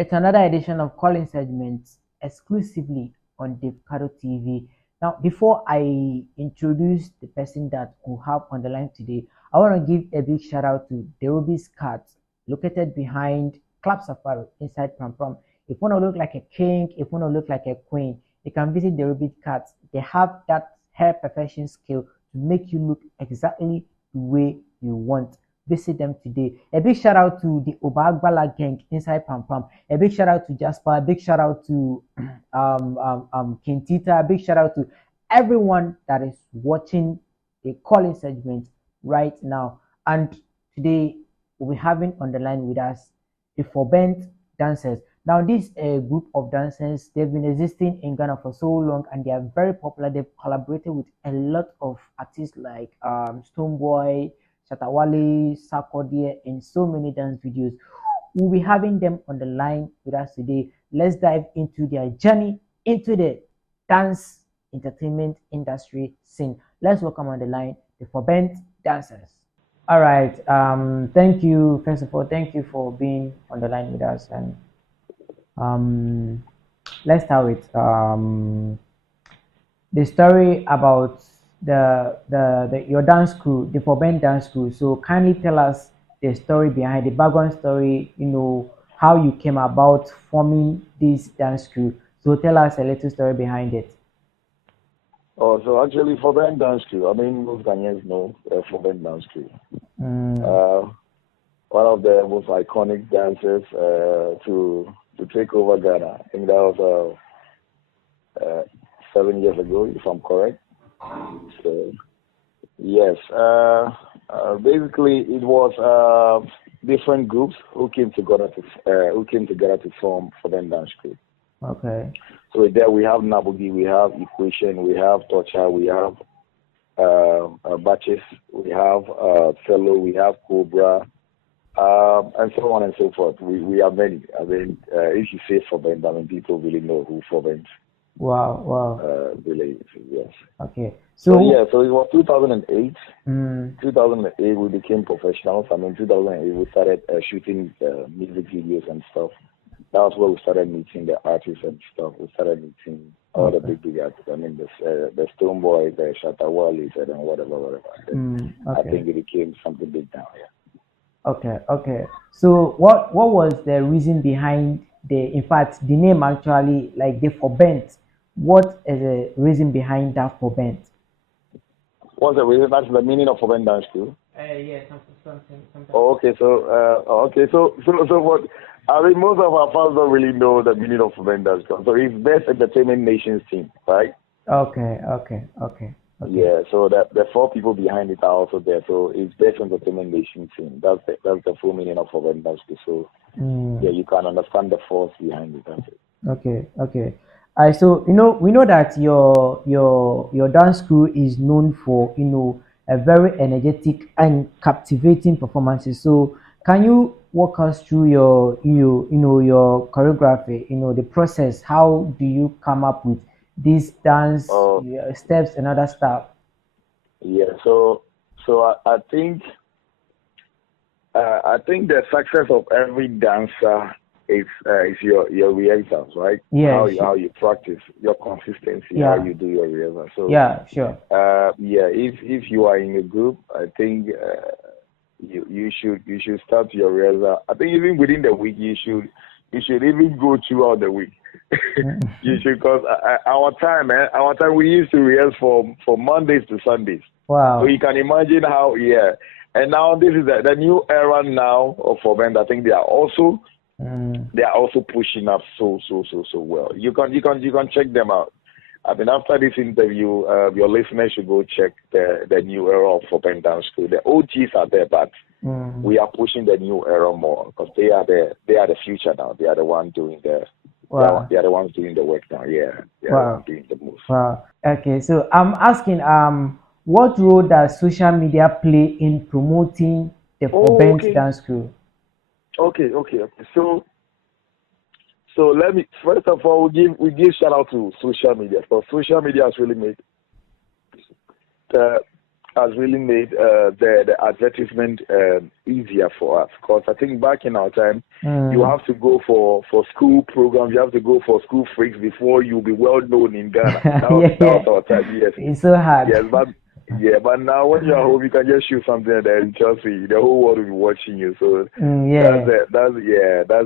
It's another edition of calling segments exclusively on Davcado TV. Now, before I introduce the person that we have on the line today, I want to give a big shout out to Derobi's Cat, located behind Club Safari inside Pram Pram. If you want to look like a king, if you want to look like a queen, you can visit Derobi's Cat. They have that hair perfection skill to make you look exactly the way you want. Visit them today. A big shout out to the Obagbala gang inside Pam Pam. A big shout out to Jasper. A big shout out to Kintita. A big shout out to everyone that is watching the calling segment right now. And today we're having on the line with us the Forbent dancers. Now, this group of dancers, they've been existing in Ghana for so long and they are very popular. They've collaborated with a lot of artists like Stonebwoy, Shatawale, Sarkodie, and so many dance videos. We'll be having them on the line with us today. Let's dive into their journey into the dance entertainment industry scene. Let's welcome on the line the Forbent dancers. All right. Thank you. First of all, thank you for being on the line with us. And um, let's start with the story about the your dance crew, the Forbent dance crew. So kindly tell us the story behind the background story. How you came about forming this dance crew. So tell us a little story behind it. Oh, so actually, Forbent dance crew. I mean, most Ghanaians know Forbent dance crew. Mm, One of the most iconic dancers to take over Ghana. I think that was 7 years ago, if I'm correct. So yes, basically it was different groups who came together to form Forbent dance crew. okay. So there we have Nabugi, we have Equation, we have Torture, we have Batches, we have Fellow, we have Cobra, and so on and so forth. We have many. I mean, if you say Forbent, I mean, people really know who Forbent Wow. Wow. really is. Yes. Okay. So So. yeah, so it was 2008. Mm, 2008 we became professionals. I mean, 2008 we started shooting music videos and stuff. That was where we started meeting the artists and stuff. We started meeting all the okay. big artists. I mean, the Stonebwoy, the Shatawale, and whatever. I Okay. think it became something big now. Yeah. Okay, okay. So what was the reason behind in fact the name actually like the forbent? What is the reason behind that forbent? What's the reason? That's the meaning of Forbent dance too. Yeah, something. Oh, okay. So what? I mean, most of our fans don't really know the meaning of Forbent dance. So it's Best Entertainment Nations team, right? Okay. Yeah, so the four people behind it are also there. So it's Best Entertainment Nation team. That's the full meaning of Forbent dance. So Mm, yeah, you can understand the force behind it. That's it. okay. So we know that your dance crew is known for a very energetic and captivating performances. So can you walk us through your choreography, the process? How do you come up with these dance Oh, steps and other stuff? yeah. So I think the success of every dancer is your rehearsals, right? Yeah, How you practice, your consistency, how yeah, you do your rehearsal. So yeah, sure. yeah, if you are in a group, I think you should start your rehearsal. I think even within the week you should even go throughout the week. You should, because our time we used to rehearse from Mondays to Sundays. So Wow. you can imagine how, yeah. And now this is the new era now of Forbent. I think Mm, they are also pushing up so well. You can check them out. I mean, after this interview, your listeners should go check the new era of Forbent dance school. The OGs are there, but mm, we are pushing the new era more because they are the future now. They are the ones doing wow. they are the ones doing the work now. Yeah, they are the ones Wow. doing the most. Wow. Okay, so I'm asking, what role does social media play in promoting the Oh, Forbent okay. dance crew? Okay. So let me first of all we give shout out to social media. So social media has really made the has really made the advertisement easier for us. Because I think back in our time, you Mm. have to go for school programs, you have to go for school freaks before you'll be well known in Ghana. Yeah, That was yeah. our time, yes. It's so hard. Yes, but yeah, but now when you're home, you can just shoot something and then trust me, the whole world will be watching you. So Yeah. that's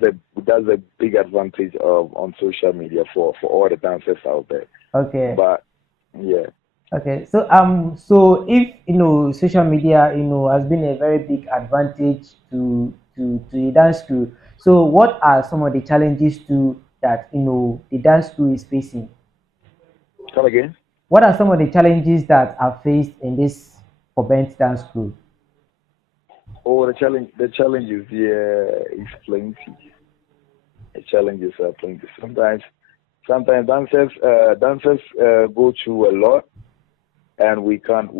the big advantage of on social media for all the dancers out there. Okay. But yeah. Okay. So if social media has been a very big advantage to the dance crew. So what are some of the challenges that the dance crew is facing? Come again? What are some of the challenges that are faced in this for bent dance crew? Oh, the challenges, yeah, is plenty. The challenges are plenty. Sometimes dancers go through a lot, and we can't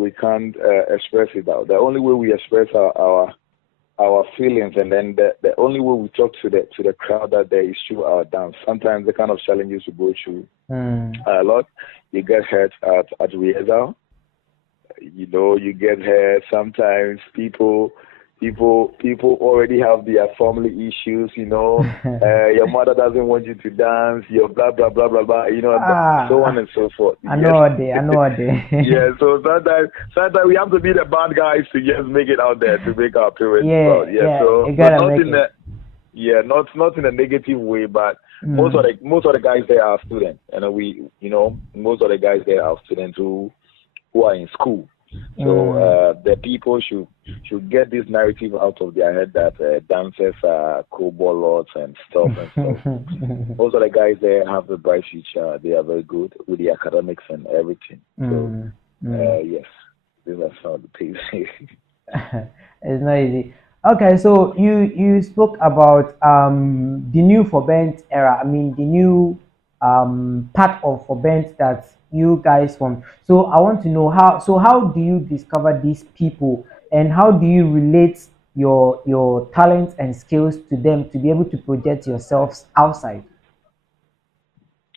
express it out. The only way we express our feelings, and then the only way we talk to the crowd that there is through our dance. Sometimes the kind of challenges we go through Hmm. a lot. You get hurt at rehearsal. You get hurt. Sometimes people already have their family issues. Your mother doesn't want you to dance. Your blah blah blah blah blah. So on Ah, and so forth. I Yes. know a day. I know a day. Yeah, so sometimes we have to be the bad guys to just make it out there to make our parents Yeah, proud. Yeah, yeah. so You but gotta not make in it. the yeah, not in a negative way, but Mm. most of the guys there are students, and most of the guys there are students who are in school. So Mm. the people should get this narrative out of their head that dancers are cobalt lords and stuff and stuff. Most of the guys there have a bright future. They are very good with the academics and everything. So Mm. Mm. yes, these are some of the things. It's not easy. Okay, so you spoke about the new Forbent era. I mean the new part of Forbent that you guys formed. So I want to know how do you discover these people, and how do you relate your talents and skills to them to be able to project yourselves outside?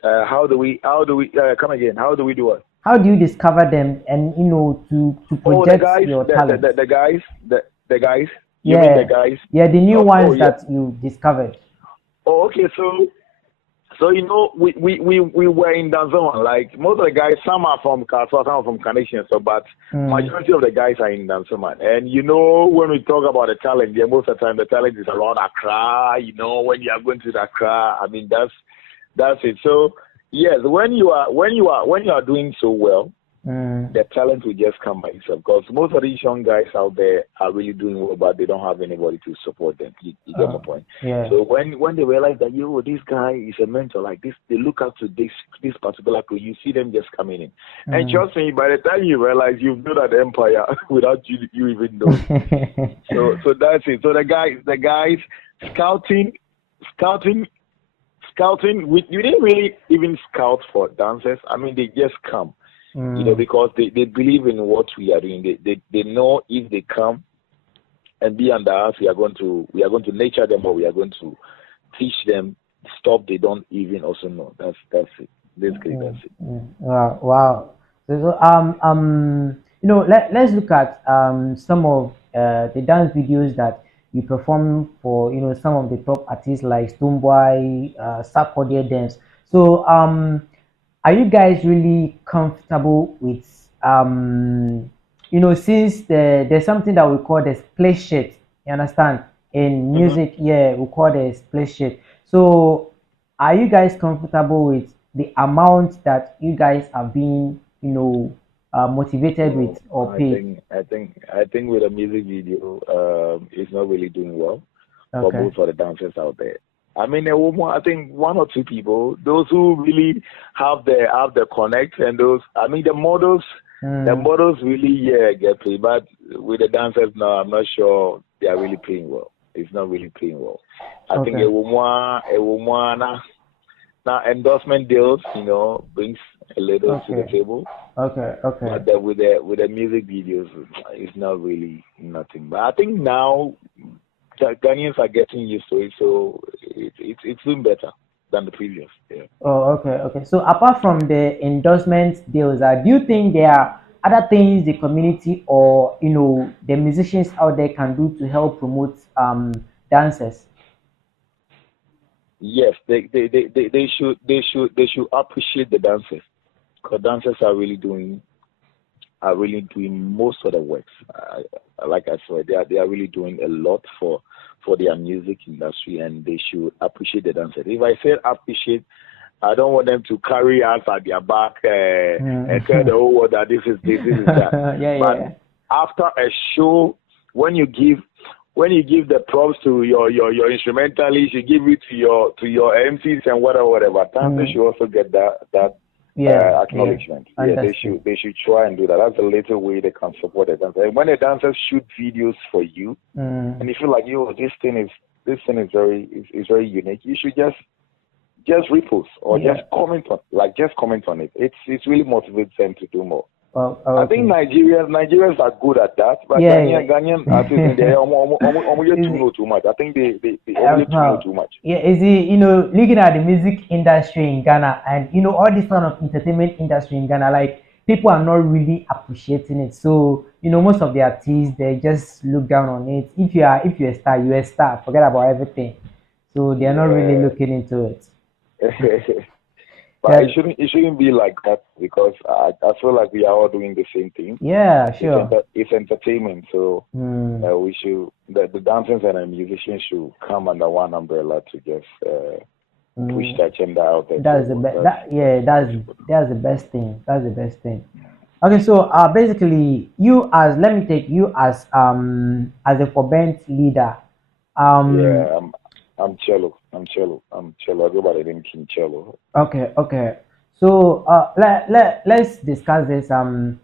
How do we come again? How do we do it? How do you discover them and to Oh, the project guys, your talents? the guys. You mean the Yeah, guys? yeah, the new Oh ones yeah. that you discovered. Oh, okay. So we were in Danzoma. Like most of the guys, some are from Kaswa, some are from Carnation. So, but Mm, majority of the guys are in Danzoma. And when we talk about the talent, yeah, most of the time the talent is around Accra. When you are going to the Accra, I mean that's it. So yes, when you are doing so well, mm, the talent will just come by itself. Because most of these young guys out there are really doing well, but they don't have anybody to support them. You get my uh, point. yeah. So when they realize that this guy is a mentor like this, they look up to this particular crew. You see them just coming in, and Mm. trust me, by the time you realize you've built an empire without you even knowing. So that's it. So the guys scouting, scouting, scouting. You didn't really even scout for dancers. I mean, they just come Mm, because they believe in what we are doing. They know if they come and be under us, we are going to nurture them, or we are going to teach them stuff they don't even also know. That's it. Basically, that's mm, it. mm. Wow, wow. Let's look at some of the dance videos that you perform for some of the top artists like Stonebwoy, Sarkodie Dance. So are you guys really comfortable with since there's something that we call the split sheet, you understand, in Hmm. music, yeah, we call the split sheet. So are you guys comfortable with the amount that you guys are being motivated So with or I paid? think I think I think with a music video, it's not really doing well for Okay. most of the dancers out there. I mean, I think one or two people, those who really have the connect, and those, I mean, the Mm, models really, yeah, get paid. But with the dancers now, I'm not sure they are really playing well. It's not really playing well. I think okay. a woman now endorsement deals, brings a little to the Okay. table. Okay. Okay. But with the music videos, it's not really nothing. But I think now the Ghanaians are getting used to it, so it's doing better than the previous. Yeah. Oh, okay, okay. So apart from the endorsement deals, do you think there are other things the community or the musicians out there can do to help promote dancers? Yes, they should appreciate the dancers, because dancers are really doing most of the works. Like I said, they are really doing a lot for their music industry, and they should appreciate the dancers. If I say appreciate, I don't want them to carry us at their back and tell the whole world that this is this, this is that. Yeah, But yeah. after a show, when you give the props to your instrumentalists, you give it to your MCs and whatever. Dancers Mm, should also get that yeah, yeah. acknowledgement. Yeah, they Understood. should try and do that. That's a little way they can support the dancers. And when the dancers shoot videos for you, Mm, and you feel like this thing is very unique, you should just repost or just yeah. comment on it. It's really motivates them to do more. Oh, I think okay. Nigerians are good at that, but Yeah, Ghanaian artists in there, is to it, know too much. I think they almost to know how? too much. Yeah, is it, looking at the music industry in Ghana and, all this kind of entertainment industry in Ghana, like, people are not really appreciating it. So, most of the artists, they just look down on it. If you're a star, you're a star. Forget about everything. So they're not really Yeah. looking into it. But Yeah, it shouldn't be like that, because I feel like we are all doing the same thing. yeah, It's sure. it's entertainment, so Hmm. we should the dancers and the musicians should come under one umbrella to just push Mm. that agenda out there. That's the So best. that's That that's yeah, that's that's important. that's the best thing. That's the best thing. Okay, so basically, you as let me take you as a band leader. Um, Yeah, I'm cello. I'm cello. I'm cello. I go by the name King Cello. okay, okay. So let's discuss this. Some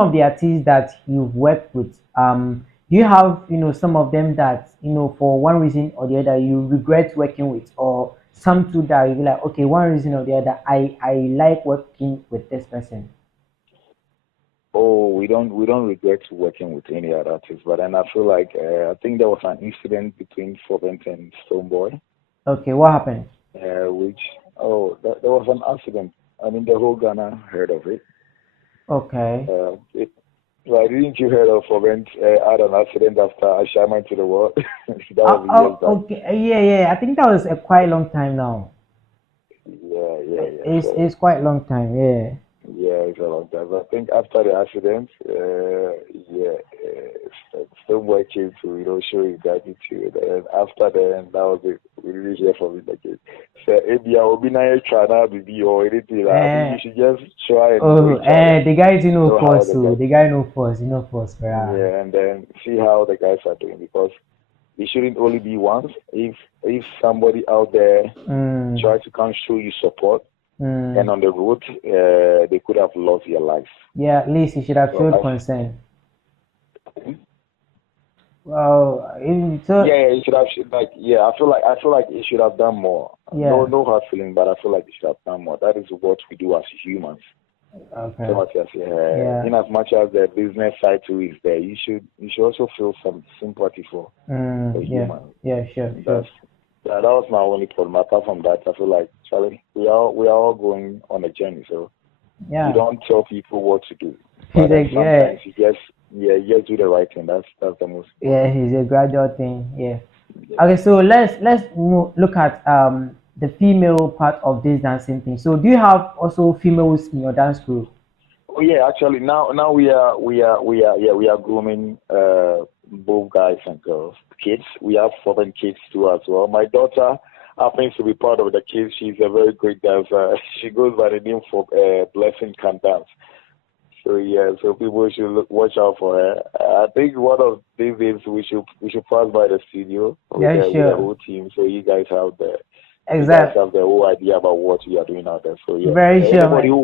of the artists that you've worked with. Do you have some of them that for one reason or the other you regret working with, or some two that you be like, okay, one reason or the other, I like working with this person. Oh, we don't regret working with any other artists, but then I feel like I think there was an incident between Fovent and Stonebwoy, Okay, what happened? which there was an accident. I mean, the whole Ghana heard of it. Okay. Like, didn't you heard of Fovent had an accident after Ashama to the world? That was years back. Okay. Yeah, yeah. I think that was a quite long time now. Yeah, yeah, yeah. It's So quite long time. Yeah. yeah, it's a long time. I think after the accident, yeah, Stonebwoy came to show his gratitude, and after then, that was it. We didn't hear from him again. So if you are trying to be or anything, I think you Uh, should just try and know oh, each other, the guys know how force. the So guys, the guy no force. You know force. Yeah. yeah, and then see how the guys are doing, because it shouldn't only be once. If somebody out there Mm, try to come show you support, and mm. on the road, they could have lost their life. Yeah. At least he should have So showed I concern. Well, Yeah, so yeah, you should have yeah. I feel like it should have done more. No, yeah. no hard feeling, but I feel like it should have done more. That is what we do as humans. So Okay. much as Yeah. in as much as the business side too is there, you should also feel some sympathy for Yeah. humans. Yeah. Sure. Sure. That was my only problem. Apart from that, I feel like, Charlie, we are all going on a journey. So you Yeah. don't tell people what to do, but He's a then yeah. sometimes you just do the right thing. That's the most Yeah. important thing. He's a gradual thing. Yeah. Yeah. Okay, so let's look at the female part of this dancing thing. So do you have also females in your dance group? Oh yeah, actually now we are grooming both guys and girls, kids. We have 7 kids too as well. My daughter happens to be part of the kids. She's a very great dancer. She goes by the name for Blessing Can Dance. So yeah, so people should watch out for her. I think one of these days we should pass by the studio with Yeah, the sure. whole team, so you guys Exact. have the whole idea about what we are doing out there. So yeah, Very sure, anybody Mike.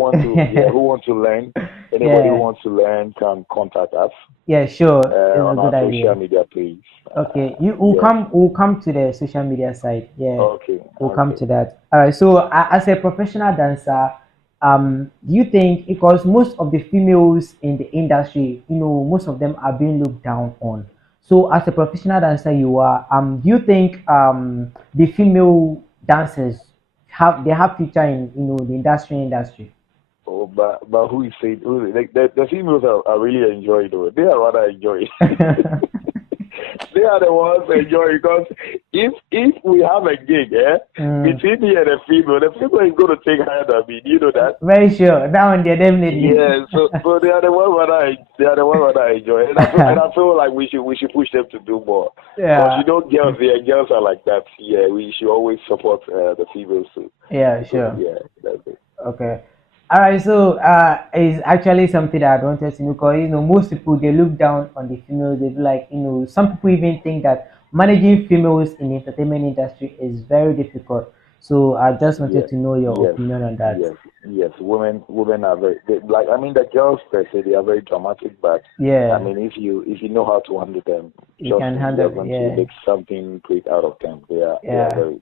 who wants to learn, Yeah. can contact us Yeah, sure. It's a on good our social idea. media page. Okay, you will Yes. come to the social media side. Yeah, Okay. we'll come Okay. to that. All right. So, as a professional dancer, do you think because most of the females in the industry, most of them are being looked down on. So, as a professional dancer, you are. Do you think the female dancers have future in the industry? Oh, but who is saying? Like, the females are really enjoying it. They are rather enjoying it. They are the ones enjoying because if we have a gig, between me and the female is going to take higher than me. Do you know that? Very sure. That one, they're definitely. Yeah, so they are the ones that I enjoy, and I feel like we should push them to do more. Because Yeah. girls are like that. Yeah, we should always support the females too. Yeah, So sure. yeah, that's it. Okay. All right. So, it's actually something that I wanted to know because most people they look down on the females. They be like, some people even think that managing females in the entertainment industry is very difficult. So, I just wanted Yeah, to know your yes, opinion on that. yes, yes. Women are like. I mean, the girls per se they are very dramatic, but I Yeah, mean, if you know how to handle them, you trust can me, you're handle it. going to Yeah, make something great out of them. yeah,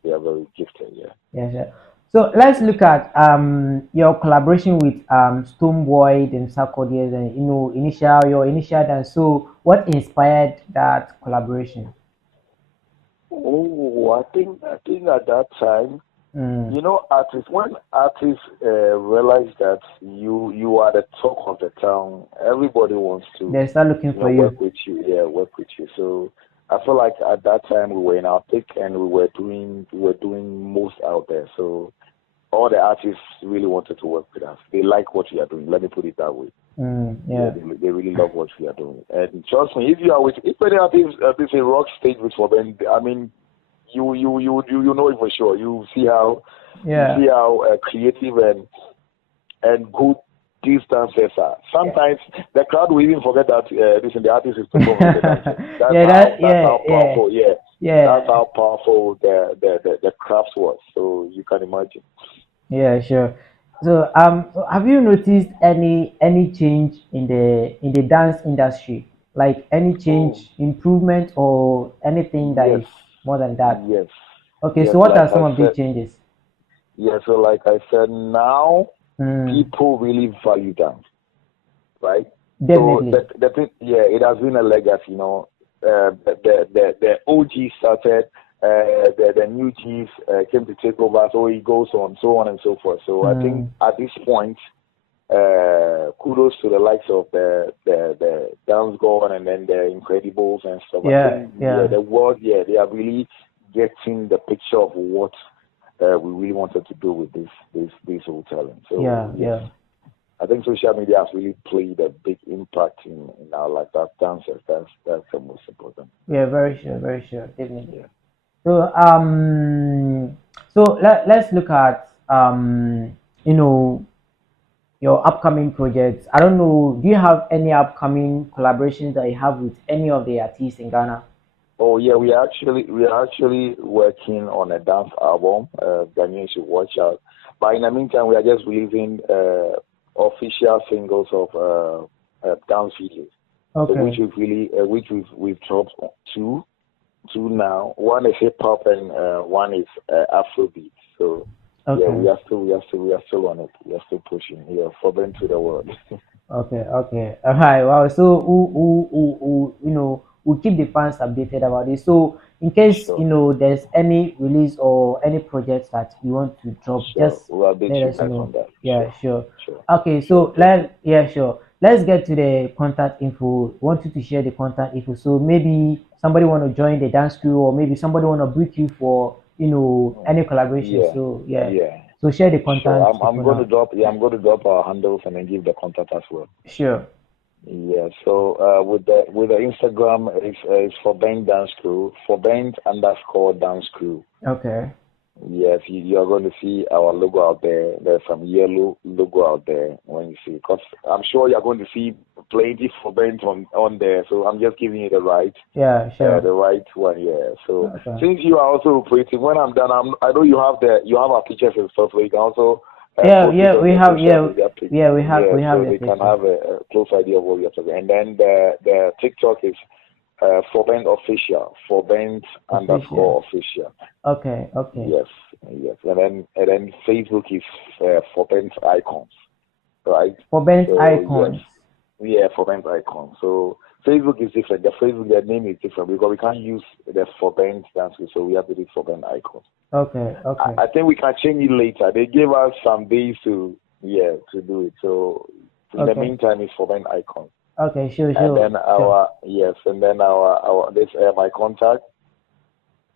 They are very gifted. Yeah. yeah, sure. So let's look at your collaboration with Stonebwoy and Sarkodie and your initial dance. So what inspired that collaboration? Oh, I think at that time, Mm. artists when artists realize that you are the talk of the town, everybody wants to, They start looking for work you. with you. Yeah, work with you. So I feel like at that time we were in our peak and we were doing most out there. So all the artists really wanted to work with us. They like what we are doing. Let me put it that way. Yeah, Yeah. they really love what we are doing. And trust me, if any artist is a rock stage with for them, I mean, you know it for sure. You Yeah. see how creative and good these dancers are. Yeah. Sometimes the crowd will even forget that the artist is performing the dancers. Yeah. That's Yeah. how Yeah. powerful. Yeah, that's Yeah. how powerful the craft was. So you can imagine. Yeah. Sure. So have you noticed any change in the dance industry? Like any Oh change, improvement, or anything that yes, is more than that? yes, Okay. yes. So what are some of the changes? So like I said, now Mm, people really value dance, right? So definitely. the thing, yeah, it has been a legacy. The OG started, the new Gs came to take over, so it goes on, so on and so forth. So I think Mm, at this point, kudos to the likes of the Dance Gone and then the Incredibles and stuff. I yeah. think yeah, Yeah. the world, yeah, they are really getting the picture of what we really wanted to do with this whole talent. So Yeah. yes, Yeah. I think social media has really played a big impact in our life as dancers. That's the most important. Yeah. Very sure. Very sure. Definitely. Yeah. So let's look at you know your upcoming projects. I don't know. Do you have any upcoming collaborations that you have with any of the artists in Ghana? Oh yeah, we are actually working on a dance album. Ghanaians should watch out. But in the meantime, we are just releasing official singles of dance videos. So which Okay. we've dropped two now. One is hip hop and one is Afrobeat. So yeah, Okay. we are still on it. We are still pushing. Yeah, for them to the world. Okay. Okay. All right. Wow. So we'll keep the fans updated about it. So in case Sure, there's any release or any projects that you want to drop, sure. just We'll update let you us guys know. on that. Yeah. Sure, Sure. sure, Okay. sure. So Thank you. yeah. Sure. Let's get to the contact info. Want you to share the contact info. So maybe somebody want to join the dance crew, or maybe somebody want to book you for Mm. any collaboration. Yeah, So yeah. yeah. So share the Sure. contact I'm info going to now. drop. Yeah, I'm going to drop our handles and then give the contact as well. Sure. Yeah. So with the Instagram is for Band Dance Crew, for Band underscore Dance Crew. Okay. Yes, you are going to see our logo out there. There's some yellow logo out there when you see, because I'm sure you're going to see plenty for Band on there. So I'm just giving you Yeah. Sure. the right one. Yeah. So Okay. since you are also operating, when I'm done, I know you have our pictures and stuff, so you can also Yeah, post it yeah, on we your have, social yeah, media page. yeah, Yeah, we have so the they can pictures. have a close idea of what we are talking. And then the TikTok is Forbent official, Forbent Official. underscore official. Okay, okay. Yes, yes. And then Facebook is Forbent icons, right? For Bent So yes, icons. yeah, Forbent icons. So Facebook is different. The name is different because we can't use the Forbent dance, so we have to do Forbent icons. Okay, okay. I think we can change it later. They gave us some days to yeah, to do it. So in the Okay. meantime, it's for an icon. Okay. Sure. And Sure. then Sure. our yes, and then our this my contact.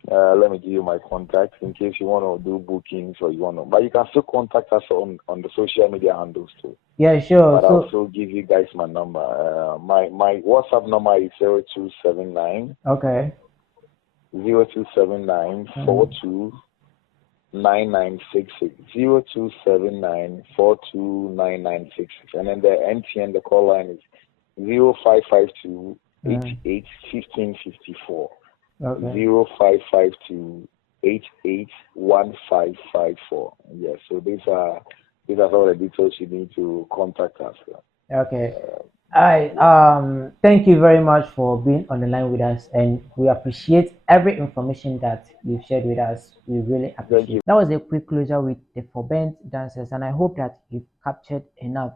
Let me give you my contact in case you want to do bookings or you want to. But you can still contact us on the social media handles too. Yeah. Sure. But I'll So. still give you guys my number. My WhatsApp number is 0279 Okay. 0279 Mm-hmm. 9966 0279 and then the MTN the call line is 0552 Mm. 88 Okay. 0552 881554. Yes, so these are all the details you need to contact us. Okay. I thank you very much for being on the line with us, and we appreciate every information that you've shared with us. We really Thank appreciate. you. That was a quick closure with the forbent dancers, and I hope that you've captured enough.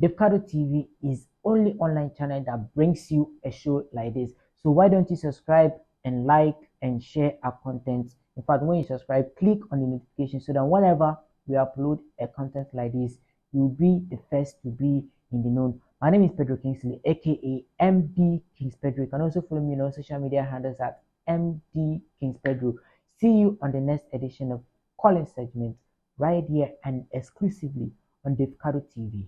Davcado TV is only online channel that brings you a show like this. So why don't you subscribe and like and share our content? In fact, when you subscribe, click on the notification so that whenever we upload a content like this, you'll be the first to be in the know. My name is Pedro Kingsley, aka MD Kings Pedro. You can also follow me on all social media handles at MD Kings Pedro. See you on the next edition of Calling Segment right here and exclusively on Davcado TV.